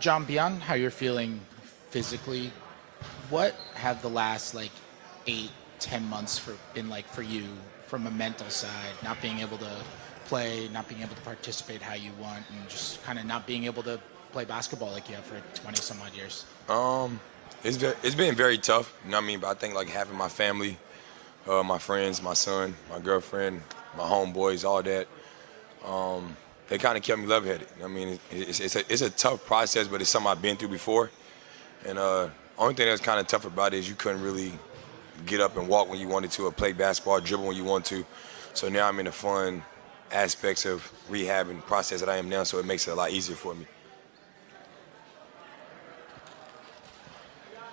John, beyond how you're feeling physically, what have the last like 8, 10 months been like for you from a mental side? Not being able to play, not being able to participate how you want, and just kind of not being able to play basketball like you have for 20 some odd years. It's been very tough. You know what I mean? But I think like having my family, my friends, my son, my girlfriend, my homeboys, all that. They kind of kept me level-headed. I mean, it's a tough process, but it's something I've been through before. And only thing that's kind of tough about it is you couldn't really get up and walk when you wanted to or play basketball, dribble when you want to. So now I'm in the fun aspects of rehabbing process that I am now, so it makes it a lot easier for me.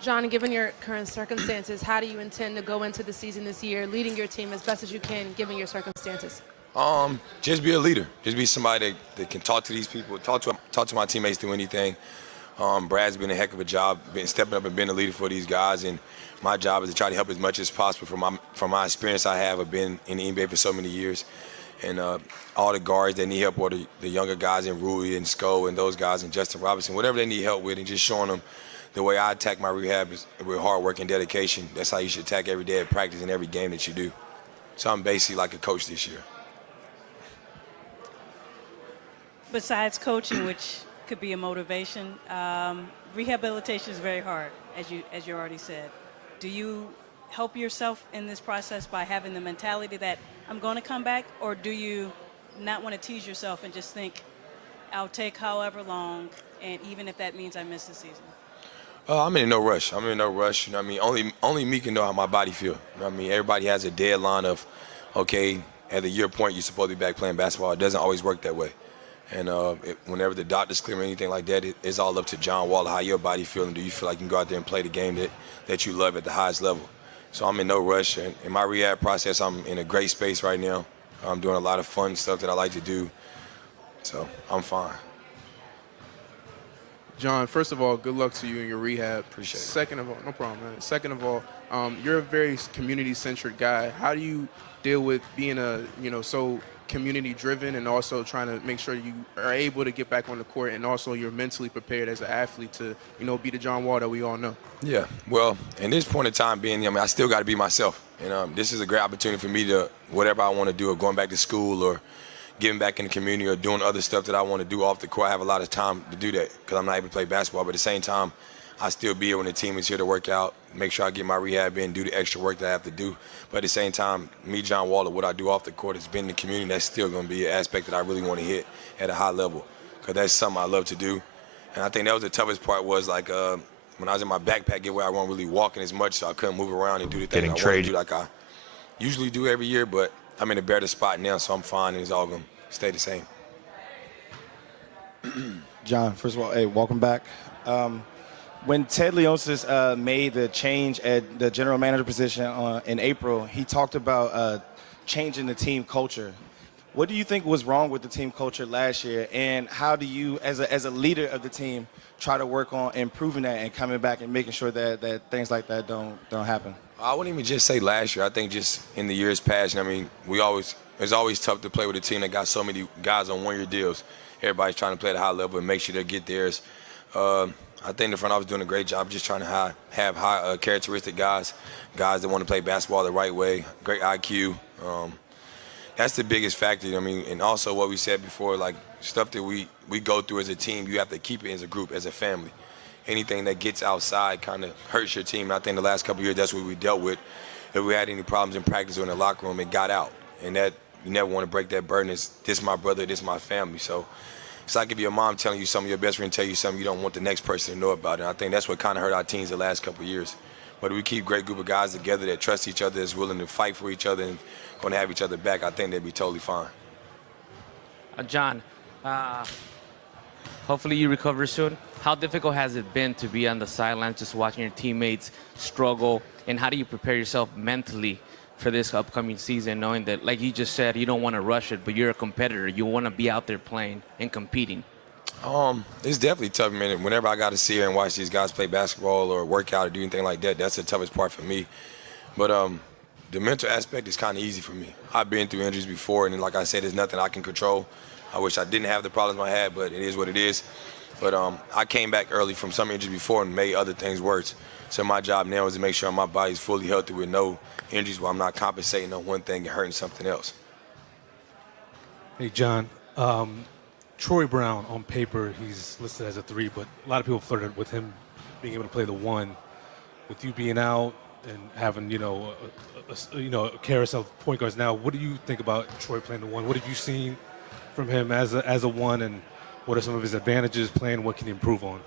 John, given your current circumstances, how do you intend to go into the season this year, leading your team as best as you can, given your circumstances? Just be a leader. Just be somebody that can talk to these people, talk to my teammates through anything. Brad's been a heck of a job, stepping up and being a leader for these guys, and my job is to try to help as much as possible from my experience I have of being in the NBA for so many years. And all the guards that need help, or the younger guys in Rui and Sko and those guys and Justin Robinson, whatever they need help with, and just showing them the way I attack my rehab is with hard work and dedication. That's how you should attack every day at practice and every game that you do. So I'm basically like a coach this year. Besides coaching, which could be a motivation, rehabilitation is very hard, as you already said. Do you help yourself in this process by having the mentality that I'm going to come back, or do you not want to tease yourself and just think, I'll take however long, and even if that means I miss the season? I'm in no rush. You know what I mean? Only me can know how my body feel. You know what I mean? Everybody has a deadline of, okay, at the year point, you're supposed to be back playing basketball. It doesn't always work that way. And whenever the doctors clear or anything like that, it's all up to John Wall, how your body feeling. Do you feel like you can go out there and play the game that you love at the highest level? So I'm in no rush. And in my rehab process, I'm in a great space right now. I'm doing a lot of fun stuff that I like to do. So I'm fine. John, first of all, good luck to you in your rehab. Appreciate it. Second of all, no problem, man. Second of all, you're a very community-centric guy. How do you deal with being so community-driven and also trying to make sure you are able to get back on the court, and also you're mentally prepared as an athlete to, be the John Wall that we all know? Yeah, well, in this point in time I still got to be myself. And this is a great opportunity for me to, whatever I want to do, or going back to school, or getting back in the community, or doing other stuff that I want to do off the court. I have a lot of time to do that because I'm not able to play basketball. But at the same time, I still be here when the team is here to work out, make sure I get my rehab in, do the extra work that I have to do. But at the same time, me, John Waller, what I do off the court has been in the community. That's still going to be an aspect that I really want to hit at a high level, because that's something I love to do. And I think that was the toughest part, was like when I was in my backpack get where I wasn't really walking as much, so I couldn't move around and do the things I want to do like I usually do every year. But I'm in a better spot now, so I'm fine, and it's all going to stay the same. John, first of all, hey, welcome back. When Ted Leonsis made the change at the general manager position in April, he talked about changing the team culture. What do you think was wrong with the team culture last year, and how do you, as a leader of the team, try to work on improving that and coming back and making sure that things like that don't happen? I wouldn't even just say last year. I think just in the years past. I mean, it's always tough to play with a team that got so many guys on one-year deals. Everybody's trying to play at a high level and make sure they get theirs. I think the front office is doing a great job just trying to have high characteristic guys that want to play basketball the right way, great IQ. That's the biggest factor. I mean, and also what we said before, like stuff that we go through as a team, you have to keep it as a group, as a family. Anything that gets outside kind of hurts your team. And I think the last couple of years, that's what we dealt with. If we had any problems in practice or in the locker room, it got out. And that you never want to break that burden. It's, this my brother, this my family. So it's like if your mom telling you something, your best friend tell you something, you don't want the next person to know about it. And I think that's what kind of hurt our teams the last couple of years. But if we keep a great group of guys together that trust each other, is willing to fight for each other, and going to have each other back, I think they'd be totally fine. John, hopefully you recover soon. How difficult has it been to be on the sidelines just watching your teammates struggle, and how do you prepare yourself mentally for this upcoming season, knowing that, like you just said, you don't want to rush it, but you're a competitor. You want to be out there playing and competing? It's definitely tough, man. Whenever I got to see her and watch these guys play basketball or work out or do anything like that, that's the toughest part for me. But the mental aspect is kind of easy for me. I've been through injuries before, and like I said, there's nothing I can control. I wish I didn't have the problems I had, but it is what it is. But I came back early from some injuries before and made other things worse. So my job now is to make sure my body's fully healthy with no injuries while I'm not compensating on one thing and hurting something else. Hey, John. Troy Brown, on paper, he's listed as a 3, but a lot of people flirted with him being able to play the 1. With you being out and having, a carousel of point guards now, what do you think about Troy playing the 1? What have you seen from him as a 1, and what are some of his advantages playing? What can he improve on?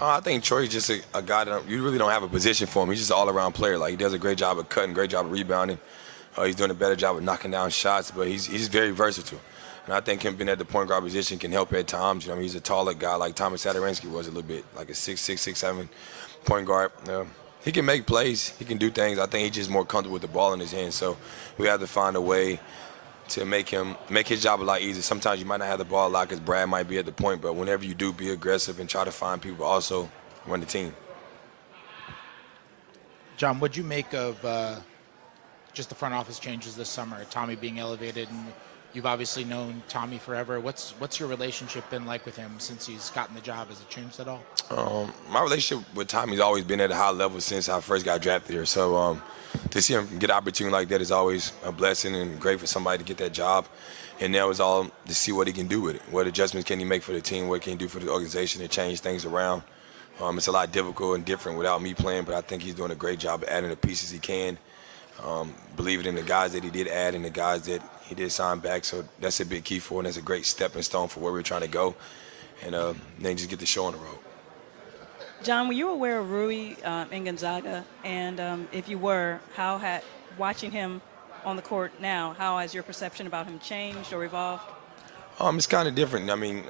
I think Troy's just a guy that you really don't have a position for him. He's just an all-around player. Like, he does a great job of cutting, great job of rebounding. He's doing a better job of knocking down shots, but he's very versatile. And I think him being at the point guard position can help at times. He's a taller guy like Thomas Sadaransky was a little bit, like a 6'6", 6'7" point guard. He can make plays. He can do things. I think he's just more comfortable with the ball in his hands. So we have to find a way to make his job a lot easier. Sometimes you might not have the ball a lot because Brad might be at the point, but whenever you do, be aggressive and try to find people also run the team. John, what'd you make of just the front office changes this summer? Tommy being elevated, and you've obviously known Tommy forever. What's your relationship been like with him since he's gotten the job? Has it changed at all? My relationship with Tommy's always been at a high level since I first got drafted here. So to see him get an opportunity like that is always a blessing and great for somebody to get that job. And now it's all to see what he can do with it. What adjustments can he make for the team? What can he do for the organization to change things around? It's a lot difficult and different without me playing, but I think he's doing a great job of adding the pieces he can. Believing in the guys that he did add and the guys that he did sign back. So that's a big key for him. And that's a great stepping stone for where we're trying to go. And then just get the show on the road. John, were you aware of Rui in Gonzaga? And if you were, watching him on the court now, how has your perception about him changed or evolved? It's kind of different. I mean,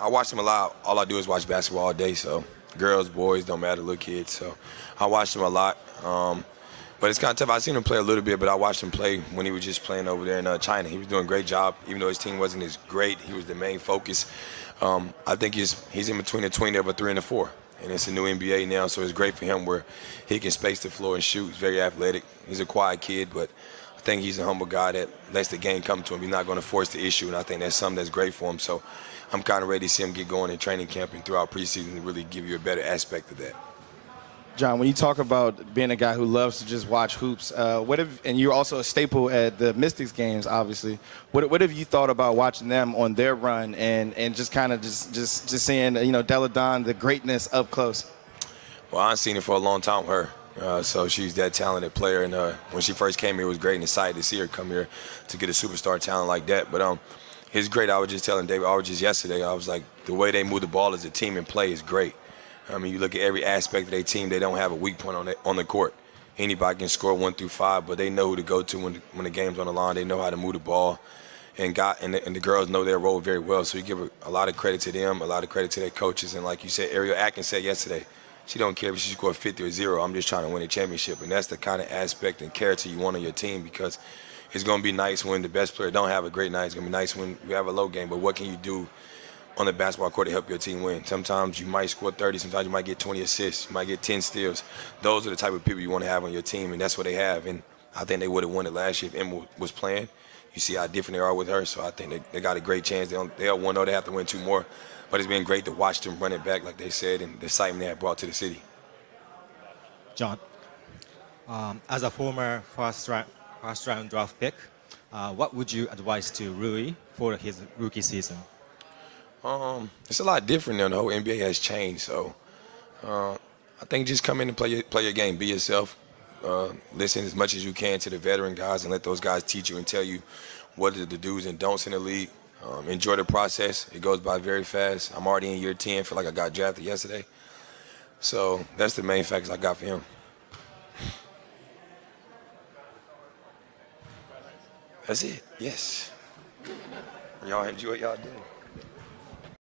I watch him a lot. All I do is watch basketball all day. So girls, boys, don't matter, little kids. So I watched him a lot. But it's kind of tough. I've seen him play a little bit, but I watched him play when he was just playing over there in China. He was doing a great job. Even though his team wasn't as great, he was the main focus. I think he's in between the 20 of a 3 and a 4. And it's a new NBA now, so it's great for him where he can space the floor and shoot. He's very athletic. He's a quiet kid, but I think he's a humble guy that lets the game come to him. He's not going to force the issue, and I think that's something that's great for him. So I'm kind of ready to see him get going in training camp and throughout preseason to really give you a better aspect of that. John, when you talk about being a guy who loves to just watch hoops, and you're also a staple at the Mystics games, obviously. What have you thought about watching them on their run and just kind of just seeing Della Don, the greatness up close? Well, I've seen it for a long time with her. So she's that talented player, and when she first came here, it was great and excited to see her come here to get a superstar talent like that. But it's great. I was just telling David Aldridge yesterday, I was like, the way they move the ball as a team and play is great. I mean, you look at every aspect of their team, they don't have a weak point on the court. Anybody can score 1 through 5, but they know who to go to when the game's on the line. They know how to move the ball, and the girls know their role very well. So you give a lot of credit to them, a lot of credit to their coaches. And like you said, Ariel Atkins said yesterday, she don't care if she scored 50 or 0. I'm just trying to win a championship, and that's the kind of aspect and character you want on your team, because it's going to be nice when the best player don't have a great night. It's going to be nice when you have a low game, but what can you do on the basketball court to help your team win? Sometimes you might score 30, sometimes you might get 20 assists, you might get 10 steals. Those are the type of people you want to have on your team, and that's what they have. And I think they would have won it last year if Emma was playing. You see how different they are with her, so I think they got a great chance. They are 1-0, they have to win 2 more. But it's been great to watch them run it back, like they said, and the excitement they have brought to the city. John, as a former first-round draft pick, what would you advise to Rui for his rookie season? It's a lot different now. The whole NBA has changed, so I think just come in and play your game. Be yourself. Listen as much as you can to the veteran guys and let those guys teach you and tell you what are the do's and don'ts in the league. Enjoy the process. It goes by very fast. I'm already in year 10. Feel like I got drafted yesterday. So that's the main factors I got for him. That's it. Yes. Y'all enjoy y'all day.